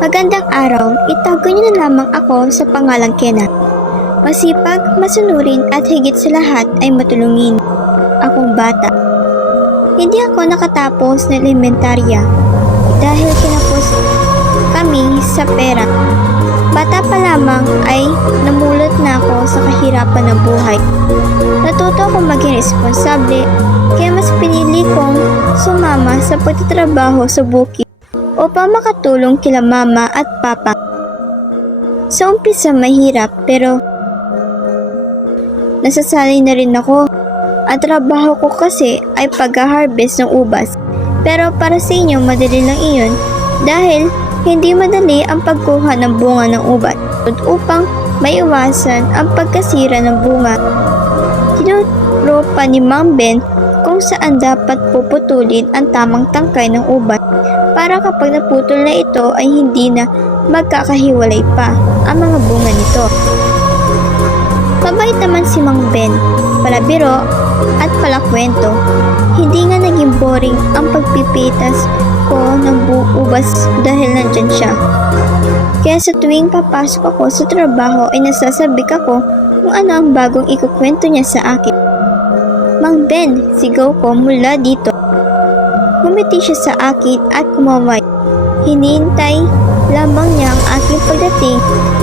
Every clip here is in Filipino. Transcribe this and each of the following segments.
Magandang araw, itago niyo na lamang ako sa pangalang Kena. Masipag, masunurin at higit sa lahat ay matulungin. Akong bata. Hindi ako nakatapos ng elementarya dahil kinapos kami sa pera. Bata pa lamang ay namulot na ako sa kahirapan ng buhay. Natuto akong maging responsable kaya mas pinili kong sumama sa pagtatrabaho sa bukid upang makatulong kila mama at papa. Sa umpisa mahirap pero nasasanay na rin ako. Ang trabaho ko kasi ay pag-harvest ng ubas. Pero para sa inyo madali lang iyon dahil hindi madali ang pagkuha ng bunga ng ubas upang maiwasan ang pagkasira ng bunga. Tinuturo pa ni Mang Ben kung saan dapat puputulin ang tamang tangkay ng ubas para kapag naputol na ito ay hindi na magkakahiwalay pa ang mga bunga nito. Mabait naman si Mang Ben, palabiro at palakwento. Hindi nga naging boring ang pagpipitas ko ng ubas dahil nandyan siya. Kaya sa tuwing papasok ako sa trabaho ay nasasabik ako kung ano ang bagong ikukwento niya sa akin. Mang Ben, sigaw ko mula dito. Ngumiti siya sa akin at kumaway. Hinihintay lamang niya ang aking pagdating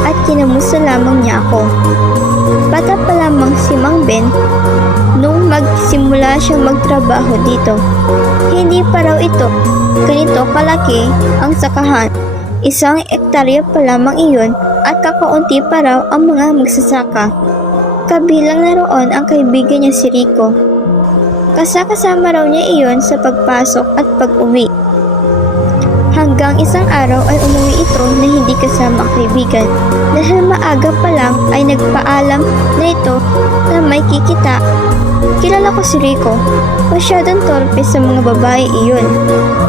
at kinamusta lamang niya ako. Bata pa lamang si Mang Ben nung magsimula siyang magtrabaho dito. Hindi pa raw ito ganito kalaki ang sakahan. 1 hektarya pa lamang iyon at kakaunti pa raw ang mga magsasaka. Kabilang na roon ang kaibigan niya si Rico. Kasama raw niya iyon sa pagpasok at pag-uwi. Hanggang isang araw ay umuwi ito na hindi kasama ang kaibigan dahil maaga pa lang ay nagpaalam na ito na may kikita. Kilala ko si Rico, masyadong torpe sa mga babae iyon.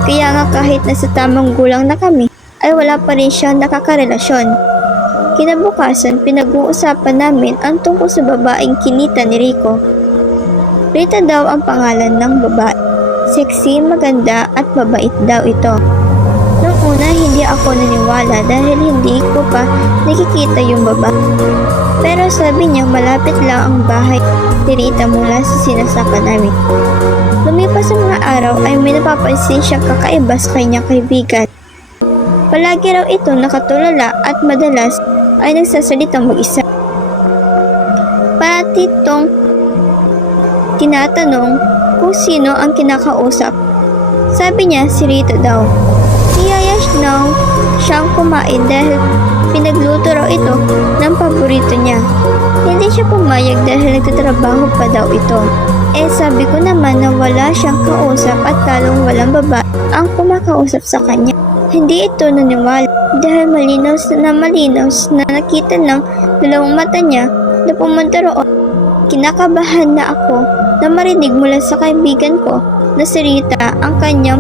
Kaya nga kahit nasa tamang gulang na kami ay wala pa rin siyang nakakarelasyon. Kinabukasan pinag-uusapan namin ang tungkol sa babaeng kinita ni Rico. Rita daw ang pangalan ng babae. Sexy, maganda at mabait daw ito. Noong una hindi ako naniwala dahil hindi ko pa nakikita yung babae. Pero sabi niya malapit lang ang bahay ni Rita mula sa sinasaka namin. Lumipas ang mga araw ay may napapansin siyang kakaiba sa kanyang kaibigan. Palagi raw ito nakatulala at madalas ay nagsasalitang mag-isa. Pati itong tinatanong kung sino ang kinakausap. Sabi niya si Rita daw. Niyaya siyang kumain dahil pinagluto raw ito ng paborito niya. Hindi siya pumayag dahil nagtatrabaho pa daw ito. Sabi ko naman na wala siyang kausap at talong walang babae ang kumakausap sa kanya. Hindi ito naniwala dahil malinaw na nakita ng dalawang mata niya na pumunta roon. Kinakabahan na ako na marinig mula sa kaibigan ko na si Rita ang kanyang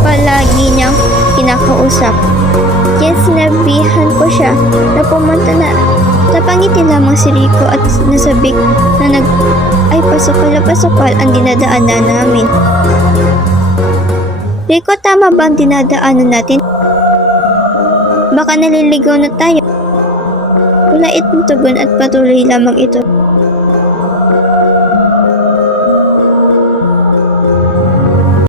palagi niyang kinakausap. Kaya sinabihan ko siya na pumunta na. Napangiti lamang si Rico at nasabik na ay pasukal ang dinadaanan namin. Rico, tama ba ang dinadaanan natin? Baka naliligaw na tayo. Wala itong tugon at patuloy lamang ito